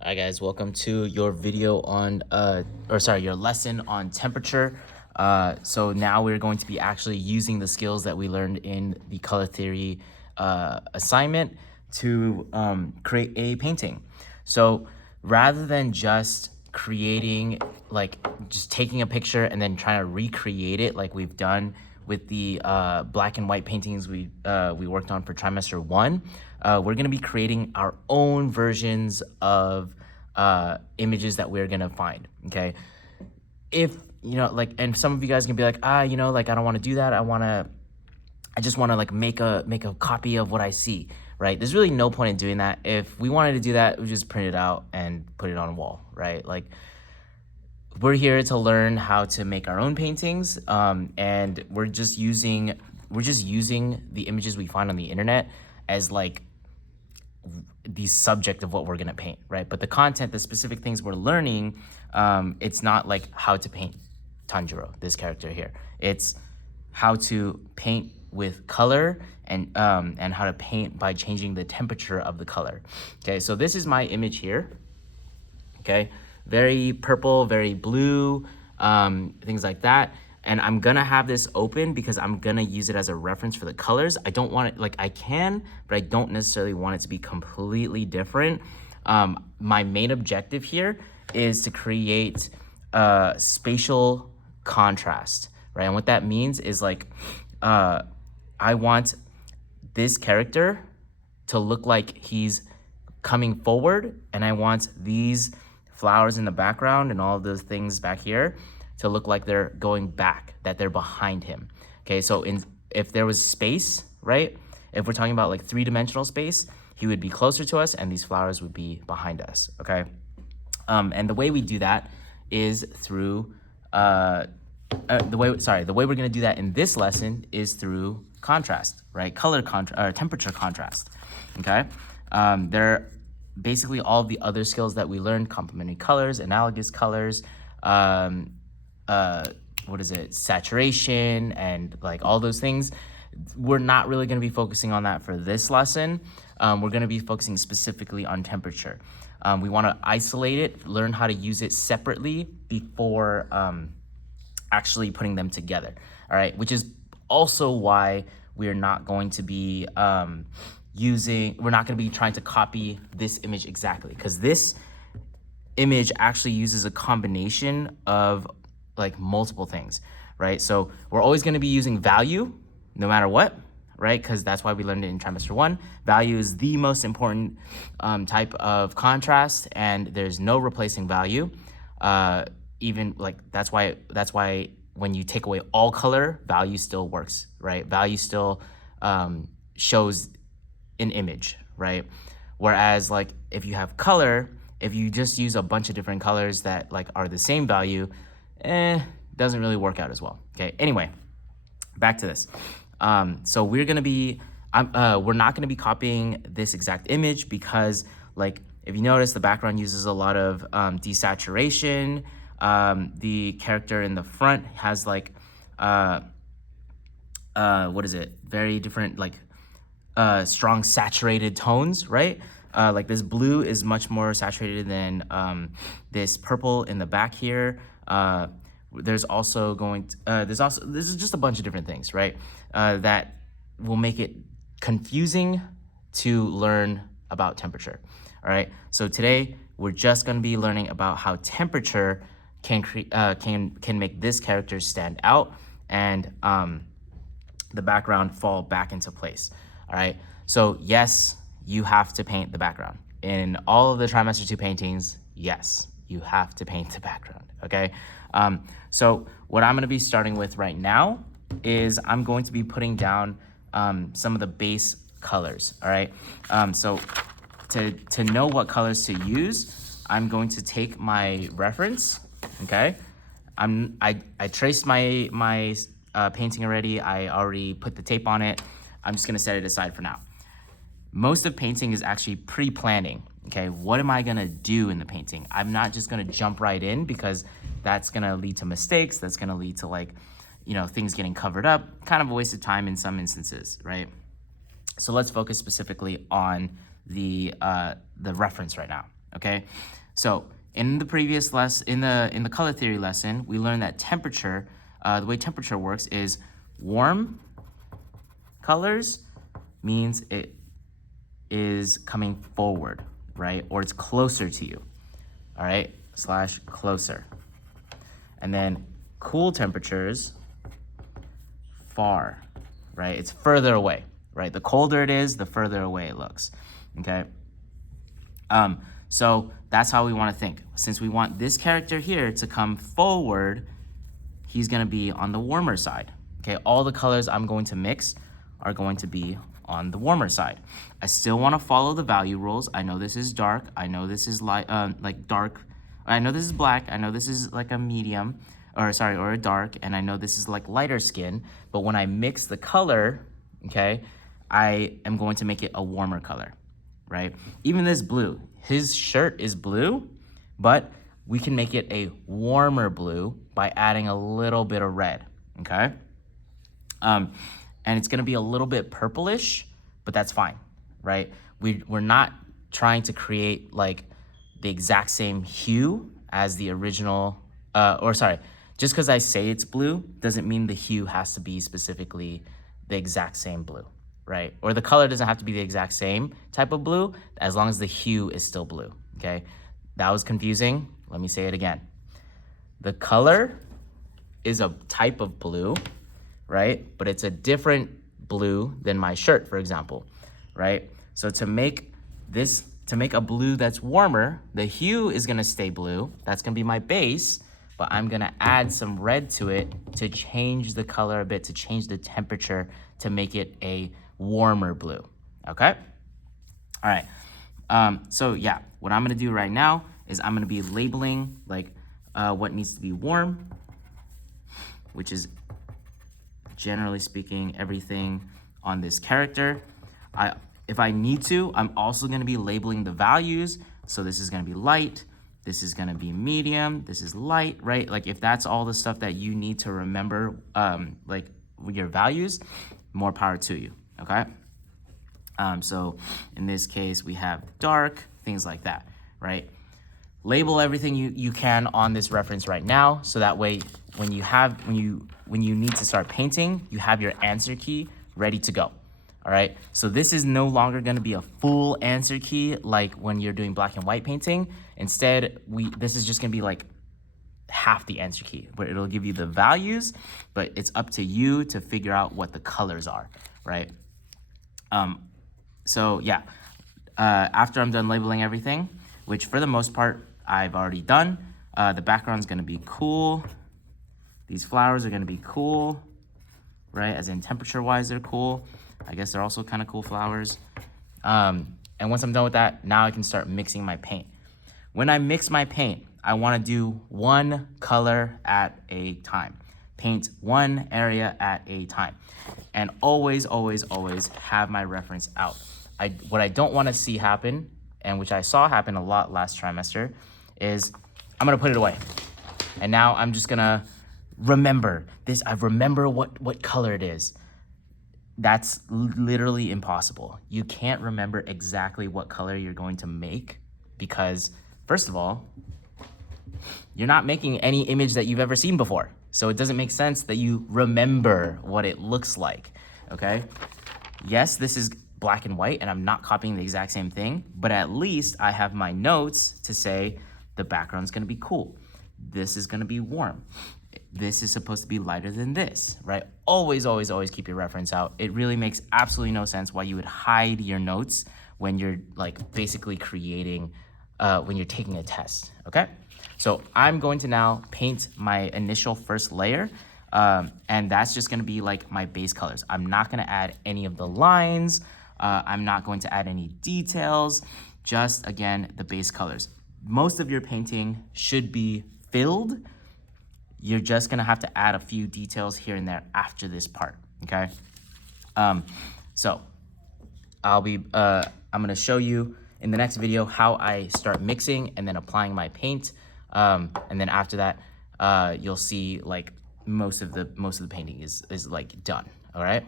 Hi guys, welcome to your video on, your lesson on temperature. So now we're going to be actually using the skills that we learned in the color theory assignment to create a painting. So rather than just creating, just taking a picture and then trying to recreate it like we've done with the black and white paintings we worked on for trimester 1, we're going to be creating our own versions of images that we're going to find. Okay, if and some of you guys can be like, I don't want to do that. I just want to make a copy of what I see. Right? There's really no point in doing that. If we wanted to do that, we just print it out and put it on a wall. Right? We're here to learn how to make our own paintings, and we're just using the images we find on the internet as the subject of what we're gonna paint, right? But the content, the specific things we're learning, it's not like how to paint Tanjiro, this character here. It's how to paint with color and how to paint by changing the temperature of the color. Okay, so this is my image here. Okay, very purple, very blue, things like that. And I'm gonna have this open because I'm gonna use it as a reference for the colors. I don't want it, I can, but I don't necessarily want it to be completely different. My main objective here is to create spatial contrast, right? And what that means is I want this character to look like he's coming forward, and I want these flowers in the background and all of those things back here to look like they're going back, that they're behind him. Okay, so if there was space, right? If we're talking about like 3-dimensional space, he would be closer to us and these flowers would be behind us, okay? And the way we do that is through, the way we're gonna do that in this lesson is through contrast, right? Temperature contrast, okay? There basically all of the other skills that we learned, complementary colors, analogous colors, saturation, and all those things. We're not really going to be focusing on that for this lesson. We're going to be focusing specifically on temperature. We want to isolate it, learn how to use it separately before actually putting them together. All right, which is also why we're not going to be we're not going to be trying to copy this image exactly, because this image actually uses a combination of multiple things, right? So we're always going to be using value no matter what, right? Because that's why we learned it in trimester 1. Value is the most important type of contrast, and there's no replacing value. That's why when you take away all color, value still works, right? Value still shows an image, right? Whereas if you have color, if you just use a bunch of different colors that are the same value, doesn't really work out as well. Okay, anyway, back to this. So we're not gonna be copying this exact image because if you notice, the background uses a lot of desaturation. The character in the front has very different strong saturated tones, right? This blue is much more saturated than this purple in the back here. There's just a bunch of different things, right? That will make it confusing to learn about temperature. All right. So today we're just going to be learning about how temperature can make this character stand out and the background fall back into place. All right. So yes, you have to paint the background. In all of the trimester 2 paintings, yes, you have to paint the background, okay? So what I'm gonna be starting with right now is I'm going to be putting down some of the base colors, all right? So to know what colors to use, I'm going to take my reference, okay? I traced my painting already. I already put the tape on it. I'm just gonna set it aside for now. Most of painting is actually pre-planning, okay? What am I gonna do in the painting? I'm not just gonna jump right in because that's gonna lead to mistakes. That's gonna lead to things getting covered up, kind of a waste of time in some instances, right? So let's focus specifically on the reference right now, okay? So in the previous lesson, in the color theory lesson, we learned that temperature, the way temperature works is warm colors means it is coming forward, right? Or it's closer to you, all right? Slash closer. And then cool temperatures, far, right? It's further away, right? The colder it is, the further away it looks, okay? So that's how we want to think. Since we want this character here to come forward, he's going to be on the warmer side, okay? All the colors I'm going to mix are going to be on the warmer side. I still want to follow the value rules. I know this is dark. I know this is light, like dark. I know this is black. I know this is like a medium, or a dark. And I know this is like lighter skin. But when I mix the color, okay, I am going to make it a warmer color, right? Even this blue, his shirt is blue, but we can make it a warmer blue by adding a little bit of red, okay? And it's gonna be a little bit purplish, but that's fine, right? We're not trying to create like the exact same hue as the original, just because I say it's blue doesn't mean the hue has to be specifically the exact same blue, right? Or the color doesn't have to be the exact same type of blue as long as the hue is still blue, okay? That was confusing. Let me say it again. The color is a type of blue, right? But it's a different blue than my shirt, for example, right? So to make a blue that's warmer, the hue is gonna stay blue. That's gonna be my base, but I'm gonna add some red to it to change the color a bit, to change the temperature, to make it a warmer blue, okay? All right, so yeah, what I'm gonna do right now is I'm gonna be labeling like what needs to be warm, which is generally speaking everything on this character. If I need to, I'm also gonna be labeling the values. So this is gonna be light, this is gonna be medium, this is light, right? Like if that's all the stuff that you need to remember, like with your values, more power to you, okay? So in this case, we have dark, things like that, right? Label everything you can on this reference right now, so that way when you need to start painting, you have your answer key ready to go. All right, so this is no longer going to be a full answer key like when you're doing black and white painting. Instead, this is just going to be like half the answer key, where it'll give you the values, but it's up to you to figure out what the colors are, right? So yeah, after I'm done labeling everything, which for the most part I've already done, the background's going to be cool. These flowers are going to be cool, right? As in temperature-wise, they're cool. I guess they're also kind of cool flowers. And once I'm done with that, now I can start mixing my paint. When I mix my paint, I want to do one color at a time. Paint one area at a time. And always, always, always have my reference out. What I don't want to see happen, and which I saw happen a lot last trimester, is I'm going to put it away. And now I'm just going to remember this. I remember what color it is. That's literally impossible. You can't remember exactly what color you're going to make because, first of all, you're not making any image that you've ever seen before. So it doesn't make sense that you remember what it looks like, okay? Yes, this is black and white and I'm not copying the exact same thing, but at least I have my notes to say the background's gonna be cool. This is gonna be warm. This is supposed to be lighter than this, right? Always, always, always keep your reference out. It really makes absolutely no sense why you would hide your notes when you're like basically creating, when you're taking a test, okay? So I'm going to now paint my initial first layer, and that's just gonna be like my base colors. I'm not gonna add any of the lines. I'm not going to add any details, just again, the base colors. Most of your painting should be filled. You're just gonna have to add a few details here and there after this part, okay? So I'm gonna show you in the next video how I start mixing and then applying my paint. And then after that, you'll see like most of the painting is like done, all right?